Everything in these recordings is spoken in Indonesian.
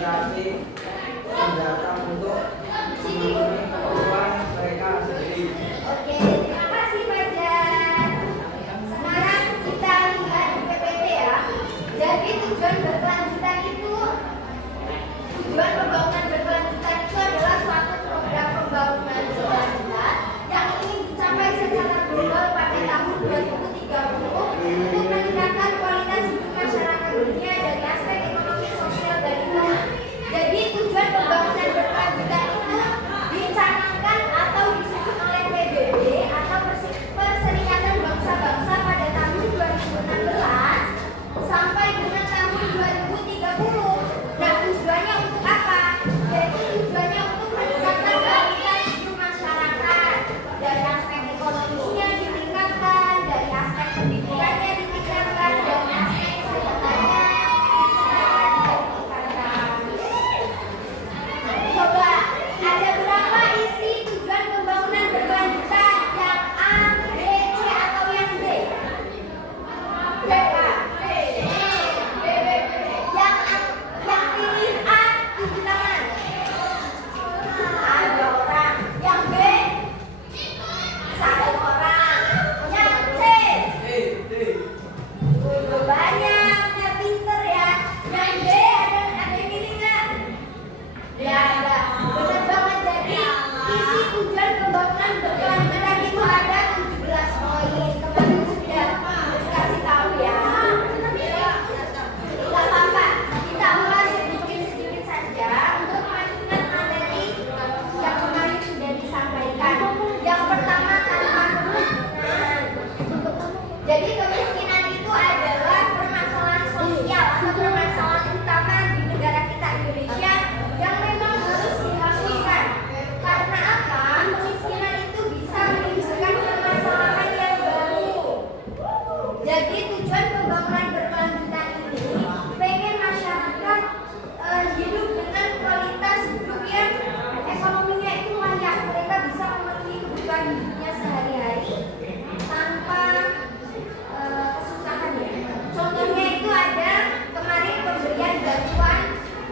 berarti senjata untuk memenuhi kebutuhan mereka sendiri. Oke, terima kasih Pak Jan. Sekarang kita lihat di PPT ya. Jadi tujuan berkelanjutan itu, tujuan pembangunan berkelanjutan itu adalah suatu program pembangunan berkelanjutan yang ingin dicapai secara global pada tahun 2030 untuk meningkatkan kualitas hidup masyarakat dunia dari aspek ekonomi, sosial, dan lingkungan. Jadi tujuan pembangunan berkelanjutan itu dicanangkan atau disusun oleh PBB atau Perserikatan Bangsa-Bangsa pada tahun 2016 sampai dengan tahun 2030. Nah, tujuannya untuk apa? Jadi tujuannya untuk meningkatkan kualitas hidup masyarakat dari aspek ekonominya ditingkatkan, dari aspek pendidikannya ditingkatkan, dari aspek kesehatannya ditingkatkan. Coba ada berapa isi tujuan pembangunan berkelanjutan? Yang A, B, C atau yang D? B, A. Yang pilih A, tunjuk tangan. Ada orang. Yang B, satu orang. Yang C, udah banyak, udah pinter ya. Yang D ada yang pilih nggak? Ya ada. Benar banget. Jadi isi tujuan pembangunan berkelanjutan itu ada 17 poin. Kemarin sudah dikasih tahu ya. Tidak apa-apa, kita ulas sedikit-sedikit saja untuk mengingat materi yang kemarin sudah disampaikan. Yang pertama tentang kemiskinan. Jadi kemiskinan itu adalah permasalahan sosial atau permasalahan utama di negara kita Indonesia yang memang harus dihapuskan. Karena apa? Kemiskinan itu bisa menimbulkan permasalahan yang baru. Jadi tujuan pembangunan berkelanjutan ini pengen masyarakat hidup dengan kualitas hidup yang ekonominya itu layak, mereka bisa memenuhi kebutuhan hidupnya sehari-hari tanpa kesusahan ya. Contohnya itu ada kemarin pemberian bantuan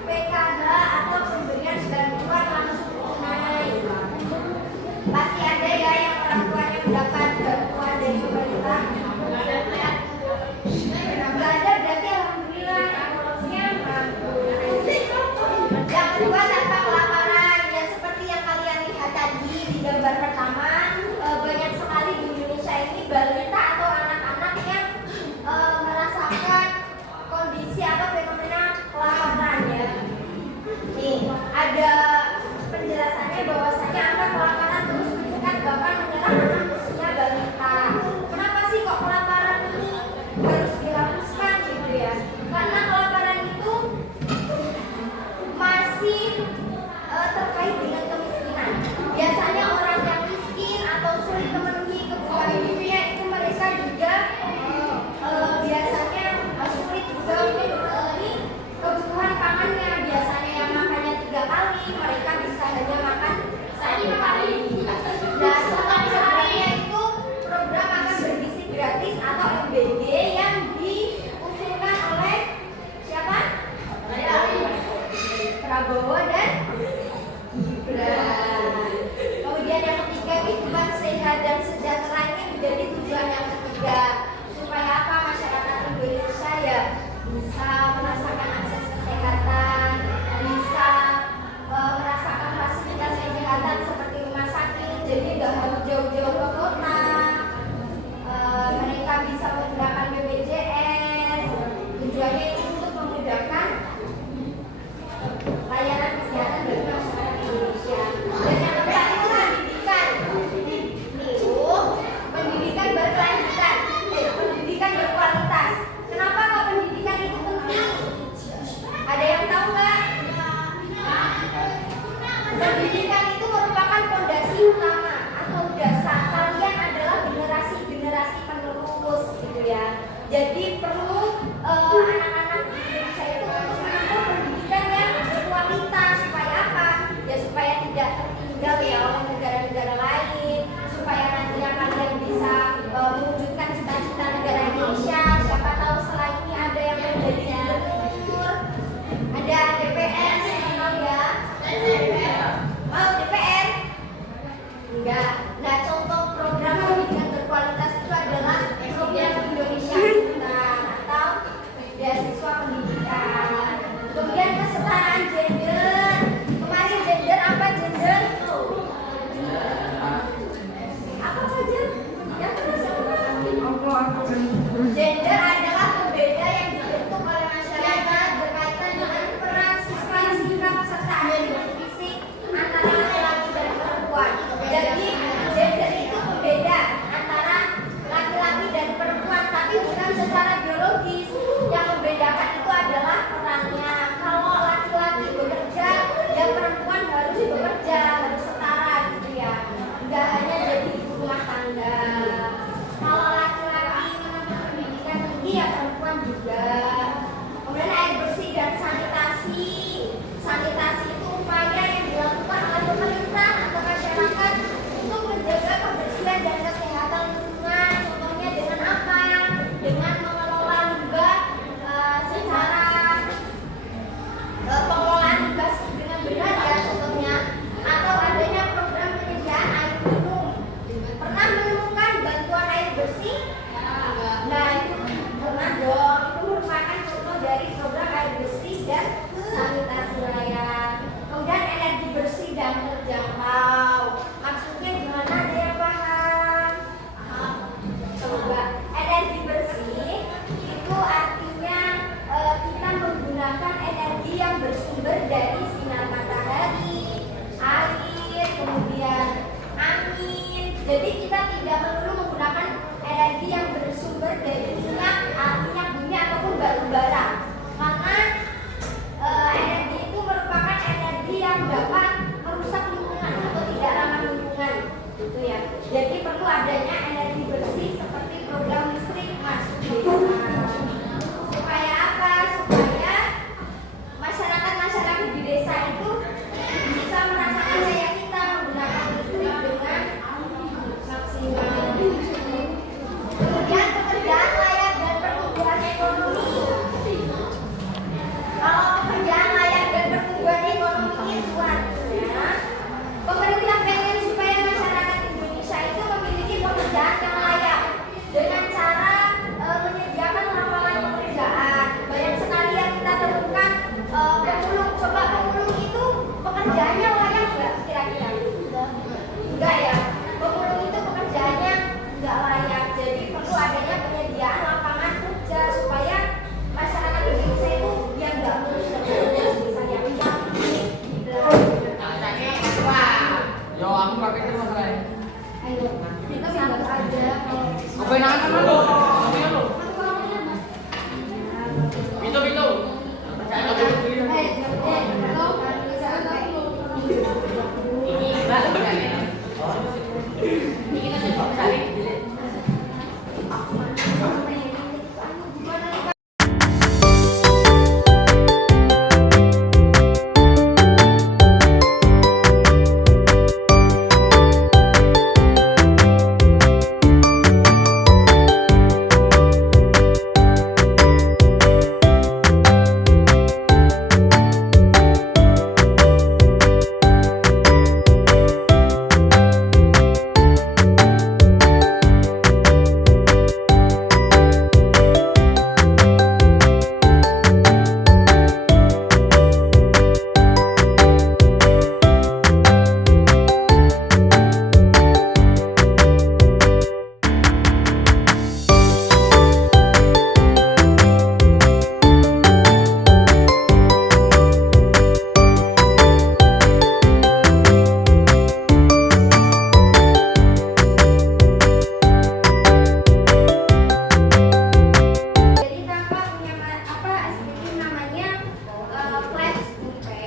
PKH atau pemberian bantuan langsung tunai. Pasti ada ya yang orang tuanya mendapat bantuan dari pemerintah. Nggak ada berarti alhamdulillah ekonominya mampu. Yang kedua tentang kelaparan, ya seperti yang kalian lihat tadi di gambar pertama, banyak sekali di Indonesia ini balita atau anak-anak yang merasakan kondisi atau fenomena kelaparan ya. Nih ada penjelasannya bahwasanya angka kelaparan terus meningkat bahkan menyerang anak usia balita. Kenapa sih kok kelaparan ini harus dihapuskan gitu ya? Karena kelaparan itu masih terkait dengan kemiskinan. Biasanya orang yang miskin atau sulit memenuhi kebutuhan hidupnya itu mereka juga biasanya sulit juga untuk memenuhi kebutuhan pangannya. Biasanya yang makannya 3 kali, mereka bisa hanya makan 1 kali. Nah, setelah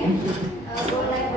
boleh